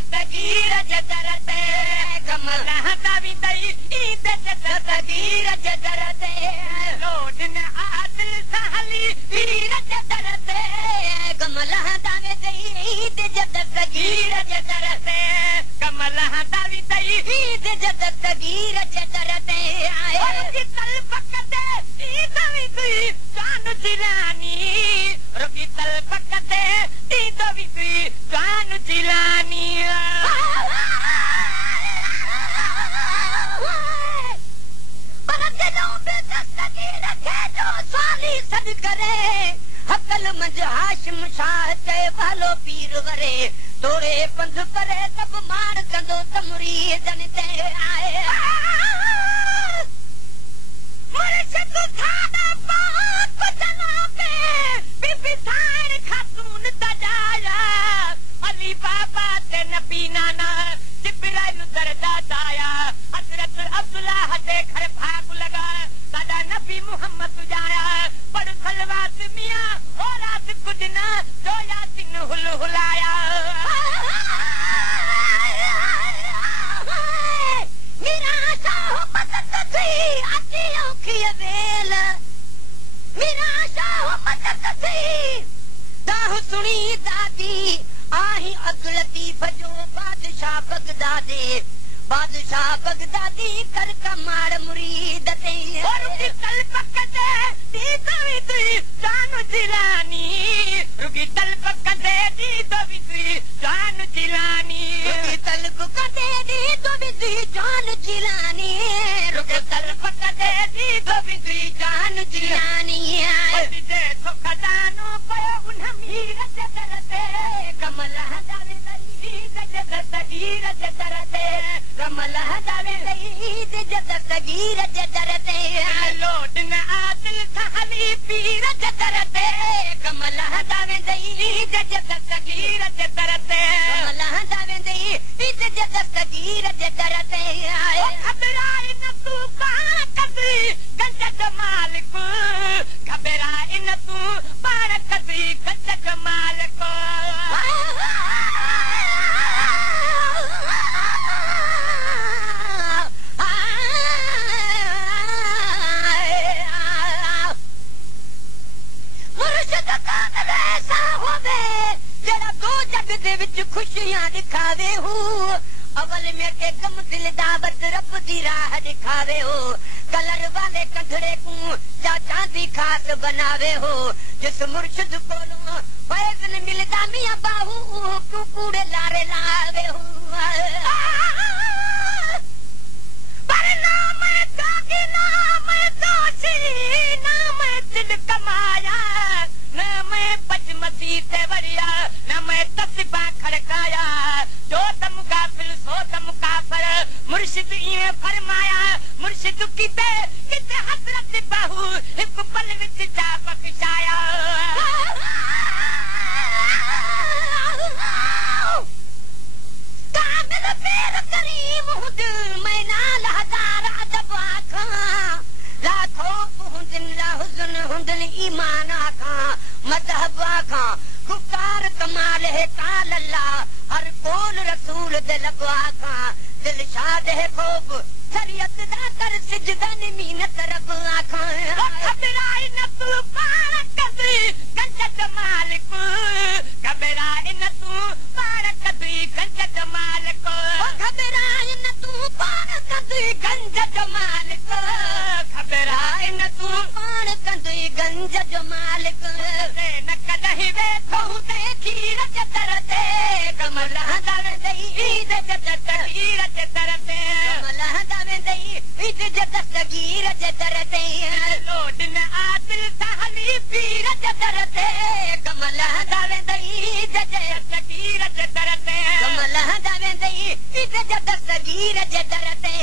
दस्तगीर जदरते कमल दावी दई ईद दस्तगीर जदरते लोडन आदिल सहली वीर जदरते कमल दावी दई ईद दस्तगीर जदरते कमल दावी दई ईद दस्तगीर जदरते रुकी तल पकते ईद विदुई जान जिलानी रुकी तल पकते ईद विदुई जान जिलानी सद करे हकल मंज हाशिम शाह ते भालो पीर वरे तोरे पंध करे तब मार कंदो तमरी जनते आए मुर्शिद थादा पाक जनाबे बीबी सार खातून तजाया अली बाबा ते नबी नाना जिब्राइल दरजा दाया हजरत अब्दुल्लाह दे घर भाग लगा दादा नबी मुहम्मद जाया पढ़ सलवात मियां और रात कुछ न जो यासिन हुल हुलाया मेरा शाह मदद थी अची औखी वेल मेरा शाह मदद थी दाह सुनी दादी आही अगलती भजो बादशाह बगदादी कर कमाड़ मुरीद ते और की तल पकते दी तवी तुई जान जिलानी रुकी तल पकते दी तवी तुई जान जिलानी रुकी तल पकते दी तवी तुई जान जिलानी रुकी तल पकते दी तवी तुई जान जिलानी दे तो खजानो पयो उन मीर जदरते कमल हदावे दई दस्तगीर जदरते कमल हदावे दई दस्तगीर जदरते लोडन आदिल सहली पीर जदरते कमल हदावे दई दस्तगीर जदरते कमल हदावे दई दस्तगीर जदरते घबराए न तू पाण कदी गंज जमाल को घबराए न तू पाण कदी गंज जमाल को खुशियां दिखावे हो अवल में के गम दिल दावत रब दी राह दिखावे हो कलर वाले कंधरे को जा चांदी खास बनावे हो जिस मुर्शिद कोलो फैज न मिलदा मियां बाहू क्यों कूड़े लारे लावे हो पर नाम जोगी नाम दोषी नाम दिल कमाया न मैं पचमती ते वरिया न मैं तस्बा खड़काया जो तम काफिर सो तम काफर मुर्शिद ये फरमाया मुर्शिद किते किते हसरत बाहू एक पल विच जा बख्शाया काबिल पीर करीम हुद मैं नाल हजार अदब आखां लाखों हुंदन ला हुज़न हुंदन ईमान आखां मजहब आखां गुफ्तार कमाल है काल अल्लाह हर कौल रसूल दिल आखां दिल शाद है खूब शरीयत दा कर सिजदन मीनत रब आखां घबराए न तू पाण कदी गंज जमाल को घबराए न तू पाण कदी गंज जमाल को घबराए न तू पाण कदी गंज जमाल को घबराए न तू पाण कदी गंज जमाल को न कदहि वे थो ते खीर जदरते कमल हदावे दई ईद दस्तगीर जदरते कमल हदावे दई ईद दस्तगीर जदरते लोडन आदिल सहली पीर जदरते कमल हदावे दई दस्तगीर जदरते कमल हदावे दई ईद दस्तगीर जदरते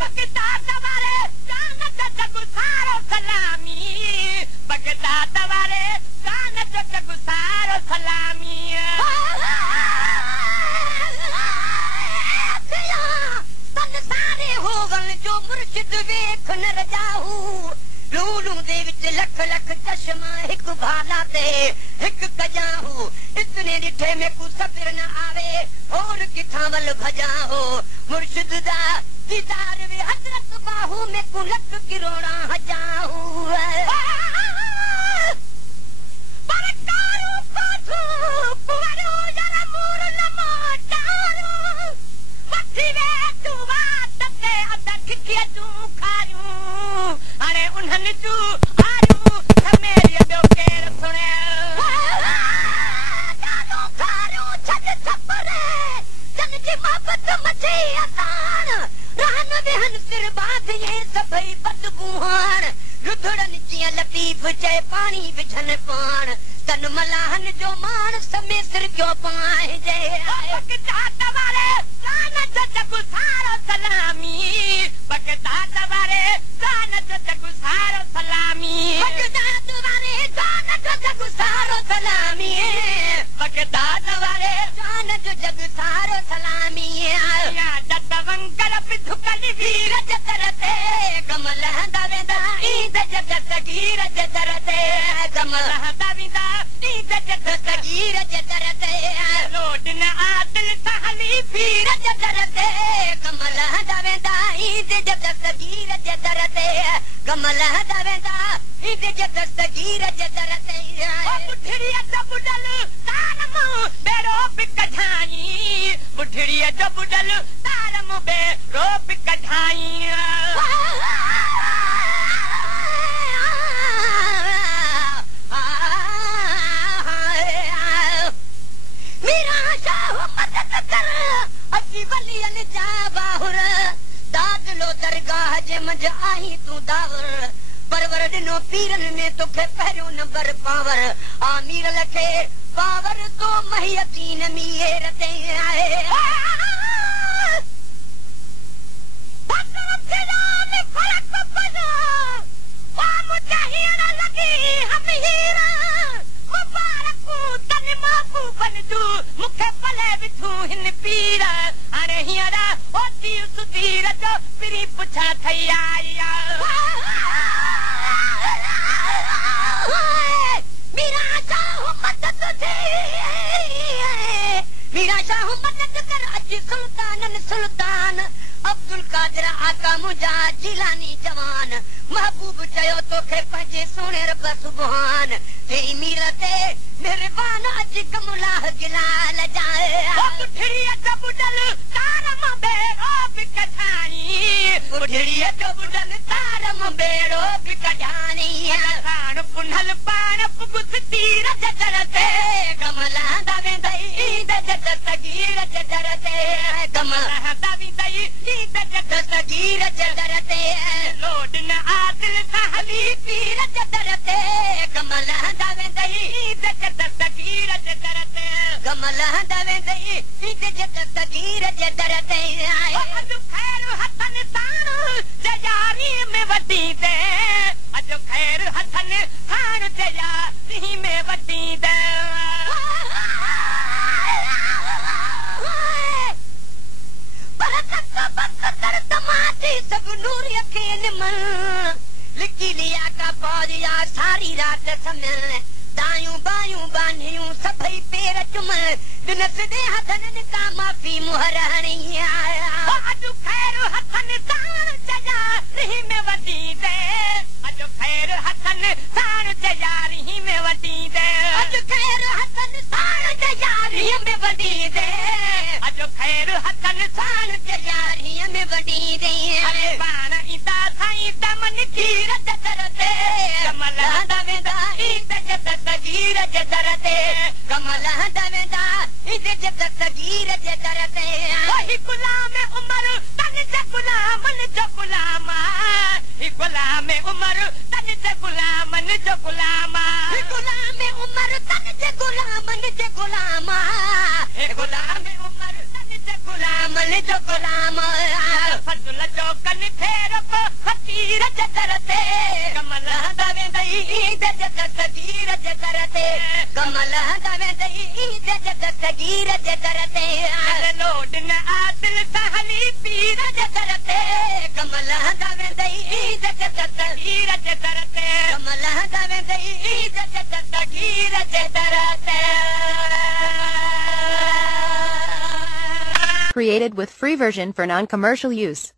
बगदाद वाले जानत गुसारो सलामी बगदाद वाले जानत गुसारो सलामी तन सारे होवन जो मुर्शिद वेख न रजाहू लूलू दे विच लख लख चश्मा एक भाला ते एक कजाहू इस जितने डिठे में कुछ सब्र न आवे और किथा वल भजा हो मुर्शिद दा दीदार वे हजरत बाहू में कुलक किरोड़ा हजाहू परकारू पाथू पुवरू जरा मूर नमोटारू पथी वे दुआ तते अदक के तू खारू अरे उन्हन तू आरू मेरी दो केर सुने दादो खारू छज छपरे जन की मोहब्बत मचे अतान रहन बेहन सिर बात ये सभई बदबूहान रुधड़न जिया लतीफ चे पानी बिछन पान तन मलाहन जो मान समय सिर क्यों पाए जय बकता तवारे कानत जगु सारो सलामी बकता तवारे कानत जगु सारो सलामी बकता तवारे कानत जगु सारो सलामी बकता तवारे कानत जगु सारो सलामी या दत्तवंकर पिधुकल वीर जतरते कमल हंदावेदा ईद जगत गीर जतरते कमल हंदावेदा ईद जगत गीर जतरते लोडन आदिल सहली पीर जतरते कमल हंदावेदा ईद जगत गीर जतरते कमल हंदावेदा ईद जगत गीर जतरते ओ बुढ़िया तो बुडल तारम बेरो बिकठाई बुढ़िया तो बुडल तारम बेरो बिकठाई मेरा शाह मदद कर असी वलियन जा बाहुर दाद लो दरगाह जे मज आई तू दावर परवर दिनो पीरन ने तोखे पहरियों नंबर पावर आमीर लखे पावर तो महियतीन मीर ते आए मुखे पले बिथू हिन पीर अरे हियरा ओती सुधीर जो पिरी पुछा थई आया मेरा शाह मदद दे मेरा शाह मदद कर अज सुल्तानन सुल्तान अब्दुल कादिर आका मुजा जिलानी जवान महबूब चयो तोखे पंहिंजे सोने रब सुभान तेरी मीरते मेहरबान अज कमुलाह गिलाल जाए ओ बुढ़िया तो बुडल तारम बेरो बिकठाई बुढ़िया तो बुडल तारम बेरो बिकठानी खान पुनल पान पुगुस तीर जजरते कमला दावे दई ईद जजत गीर जजरते कमला दावे दई ईद जजत गीर जजरते लोडन आदिल सहली पीर जजरते कमला दावे दई ईद जजत गीर जजरते कमला दावे दई ईद जजत गीर जजरते अजो खैर हसन तान जजारी में वडी दे अजो खैर हसन तान जजारी में वडी दे सब नूर यकीन मन लिखी लिया का पौधिया सारी रात समय दायूं बायूं बांधियूं सभई पेर चुमन दिन सिदे हथन का माफी मुहर हणी आया अजो खैर हथन तान जजा रही में वडी दे अजो खैर हथन तान जजा रही में वडी दे अजो खैर हथन तान जजा रही में वडी दे अजो खैर हथन तान जजा रही में वडी दे अरे बाण इता साईं दमन कीर जतरते कमला दवेदा ईद जत गीर जतरते कमला दवेदा ईद जत गीर जतरते वही गुलाम उमर तन से गुलामन जो गुलामा ही गुलाम उमर तन से गुलामन जो गुलामा ही गुलाम उमर तन से गुलामन जो गुलामा हे गुलाम उमर तन से गुलामन जो गुलामा फजल जो कन फेरप फकीर जतरते कमला दवे दई ईद जत गीर जतरते कमला दवे दई ईद जत गीर जतरते लोडन आदिल सहली पीर जतरते कमला दवे दई ईद जत गीर जतरते कमला दवे दई ईद जत गीर जतरते created with free version for non-commercial use.